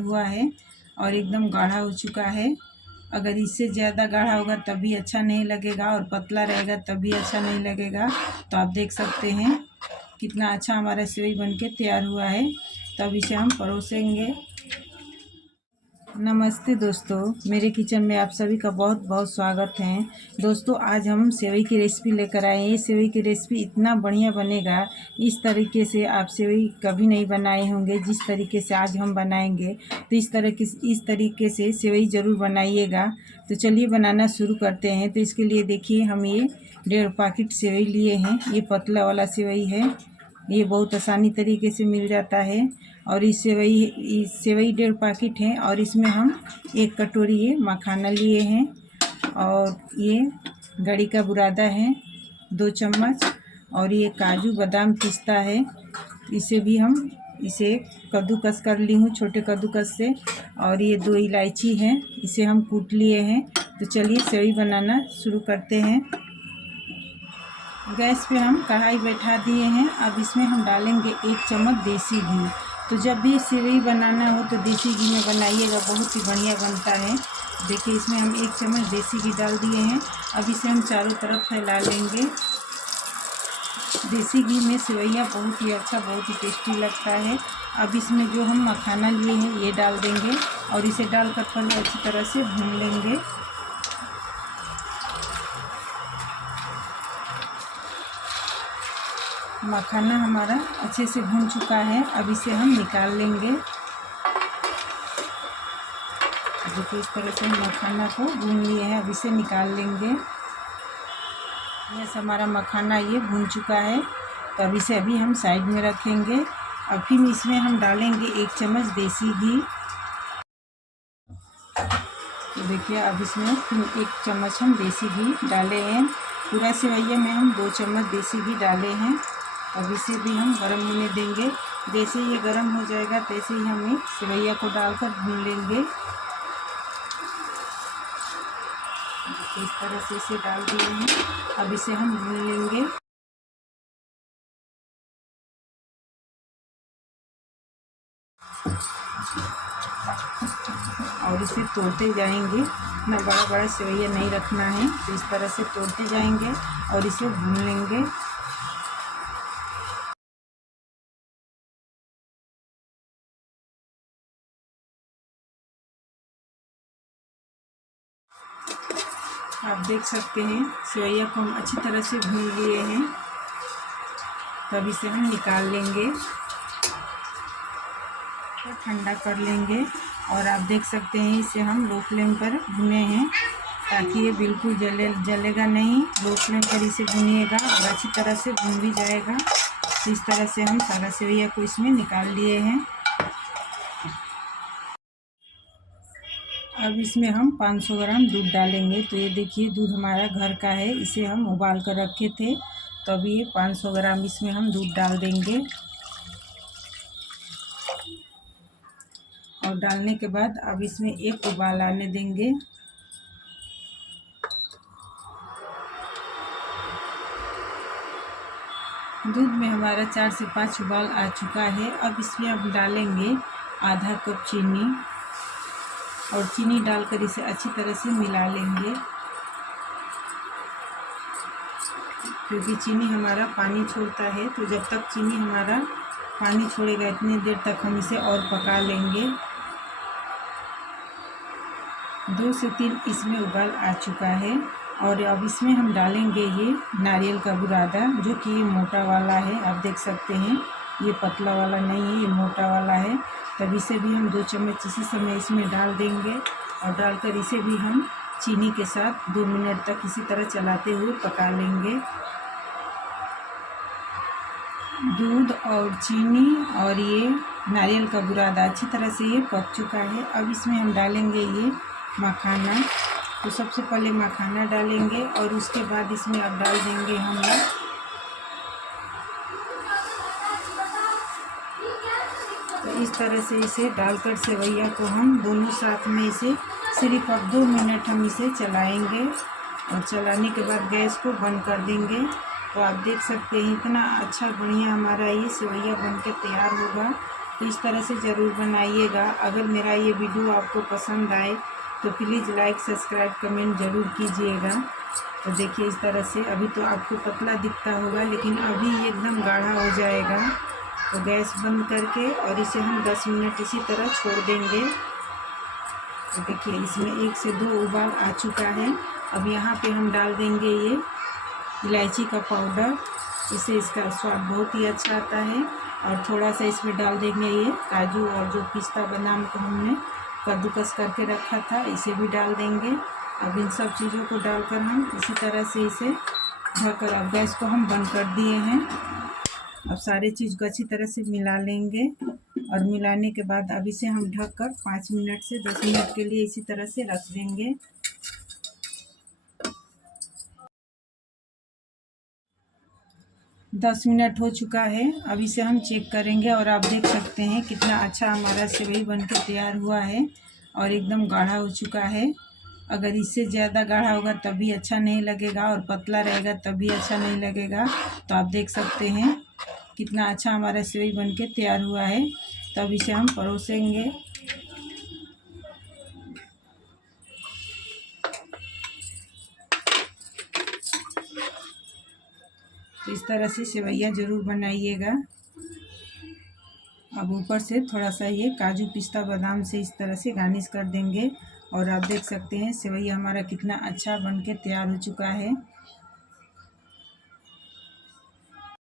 हुआ है और एकदम गाढ़ा हो चुका है। अगर इससे ज़्यादा गाढ़ा होगा तभी अच्छा नहीं लगेगा और पतला रहेगा तभी अच्छा नहीं लगेगा। तो आप देख सकते हैं कितना अच्छा हमारा सेवई बनके तैयार हुआ है। तो अब इसे हम परोसेंगे। नमस्ते दोस्तों, मेरे किचन में आप सभी का बहुत बहुत स्वागत है। दोस्तों, आज हम सेवई की रेसिपी लेकर आए हैं। ये सेवई की रेसिपी इतना बढ़िया बनेगा, इस तरीके से आप सेवई कभी नहीं बनाए होंगे जिस तरीके से आज हम बनाएंगे। तो इस तरीके से सेवई ज़रूर बनाइएगा। तो चलिए बनाना शुरू करते हैं। तो इसके लिए देखिए, हम ये 1.5 पैकेट सेवई लिए हैं। ये पतला वाला सेवई है, ये बहुत आसानी तरीके से मिल जाता है। और इस सेवई 1.5 पैकेट है और इसमें हम 1 कटोरी ये मखाना लिए हैं और ये गड़ी का बुरादा है 2 चम्मच और ये काजू बादाम पिस्ता है। इसे कद्दूकस कर ली हूँ छोटे कद्दूकस से। और ये 2 इलायची हैं, इसे हम कूट लिए हैं। तो चलिए सेवई बनाना शुरू करते हैं। गैस पे हम कढ़ाई बैठा दिए हैं। अब इसमें हम डालेंगे 1 चम्मच देसी घी। तो जब भी सेवई बनाना हो तो देसी घी में बनाइएगा, बहुत ही बढ़िया बनता है। देखिए, इसमें हम 1 चम्मच देसी घी डाल दिए हैं। अब इसे हम चारों तरफ फैला लेंगे। देसी घी में सेवैयाँ बहुत ही अच्छा, बहुत ही टेस्टी लगता है। अब इसमें जो हम मखाना लिए हैं ये डाल देंगे और इसे डालकर पहले अच्छी तरह से भून लेंगे। मखाना हमारा अच्छे से भून चुका है। अब इसे हम निकाल लेंगे। देखिए, इस तरह से हम मखाना को भून लिए हैं। अब इसे निकाल लेंगे। बस हमारा मखाना ये भून चुका है। तो अब इसे अभी हम साइड में रखेंगे। अब फिर इसमें हम डालेंगे 1 चम्मच देसी घी। तो देखिए, अब इसमें फिर 1 चम्मच हम देसी घी डाले हैं। पूरा सेवैया में हम 2 चम्मच देसी घी डाले हैं। अब इसे भी हम गरम होने देंगे। जैसे ये गरम हो जाएगा तैसे ही हम सेवैया को डालकर भून लेंगे। इस तरह से इसे डाल दिए हैं। अब इसे हम भून लेंगे। और इसे तोड़ते जाएंगे। इतना बड़ा बड़ा सेवैया नहीं रखना है। तो इस तरह से तोड़ते जाएंगे और इसे भून लेंगे। आप देख सकते हैं सेवैया को हम अच्छी तरह से भून लिए हैं। तब इसे हम निकाल लेंगे, तो ठंडा कर लेंगे। और आप देख सकते हैं इसे हम लो फ्लेम पर भुने हैं ताकि ये बिल्कुल जलेगा नहीं। लो फ्लेम पर इसे भुनिएगा और अच्छी तरह से भुन भी जाएगा। तो इस तरह से हम सारा सेवैया को इसमें निकाल लिए हैं। अब इसमें हम 500 ग्राम दूध डालेंगे। तो ये देखिए, दूध हमारा घर का है, इसे हम उबाल कर रखे थे। तो अभी ये 500 ग्राम इसमें हम दूध डाल देंगे। और डालने के बाद अब इसमें 1 उबाल आने देंगे। दूध में हमारा 4 से 5 उबाल आ चुका है। अब इसमें हम डालेंगे आधा कप चीनी और चीनी डालकर इसे अच्छी तरह से मिला लेंगे, क्योंकि चीनी हमारा पानी छोड़ता है। तो जब तक चीनी हमारा पानी छोड़ेगा इतनी देर तक हम इसे और पका लेंगे। 2 से 3 इसमें उबाल आ चुका है। और अब इसमें हम डालेंगे ये नारियल का बुरादा, जो कि ये मोटा वाला है। आप देख सकते हैं ये पतला वाला नहीं है, ये मोटा वाला है। तब इसे भी हम 2 चम्मच इसी समय इसमें डाल देंगे और डालकर इसे भी हम चीनी के साथ 2 मिनट तक इसी तरह चलाते हुए पका लेंगे। दूध और चीनी और ये नारियल का बुरादा अच्छी तरह से ये पक चुका है। अब इसमें हम डालेंगे ये मखाना। तो सबसे पहले मखाना डालेंगे और उसके बाद इसमें अब डाल देंगे हम तो इस तरह से इसे डालकर सेवैया को हम दोनों साथ में इसे सिर्फ अब 2 मिनट हम इसे चलाएंगे और चलाने के बाद गैस को बंद कर देंगे। तो आप देख सकते हैं इतना अच्छा बढ़िया हमारा ये सेवैया बनकर तैयार होगा। तो इस तरह से ज़रूर बनाइएगा। अगर मेरा ये वीडियो आपको पसंद आए तो प्लीज़ लाइक सब्सक्राइब कमेंट ज़रूर कीजिएगा। तो देखिए इस तरह से अभी तो आपको पतला दिखता होगा, लेकिन अभी ये एकदम गाढ़ा हो जाएगा। तो गैस बंद करके और इसे हम 10 मिनट इसी तरह छोड़ देंगे। तो देखिए इसमें 1 से 2 उबाल आ चुका है। अब यहाँ पे हम डाल देंगे ये इलायची का पाउडर, इससे इसका स्वाद बहुत ही अच्छा आता है। और थोड़ा सा इसमें डाल देंगे ये काजू और जो पिस्ता बादाम को हमने कद्दूकस करके रखा था, इसे भी डाल देंगे। अब इन सब चीज़ों को डालकर हम इसी तरह से इसे ढककर, अब गैस को हम बंद कर दिए हैं। अब सारे चीज़ को अच्छी तरह से मिला लेंगे और मिलाने के बाद अब इसे हम ढककर 5 मिनट से 10 मिनट के लिए इसी तरह से रख देंगे। 10 मिनट हो चुका है। अब इसे हम चेक करेंगे और आप देख सकते हैं कितना अच्छा हमारा सेवई बनकर तैयार हुआ है और एकदम गाढ़ा हो चुका है। अगर इससे ज़्यादा गाढ़ा होगा तब भी अच्छा नहीं लगेगा और पतला रहेगा तब भी अच्छा नहीं लगेगा। तो आप देख सकते हैं कितना अच्छा हमारा सेवई बनकर तैयार हुआ है। तब इसे हम परोसेंगे। तो इस तरह से सेवैयाँ ज़रूर बनाइएगा। अब ऊपर से थोड़ा सा ये काजू पिस्ता बादाम से इस तरह से गार्निश कर देंगे और आप देख सकते हैं सेवैया हमारा कितना अच्छा बनके तैयार हो चुका है।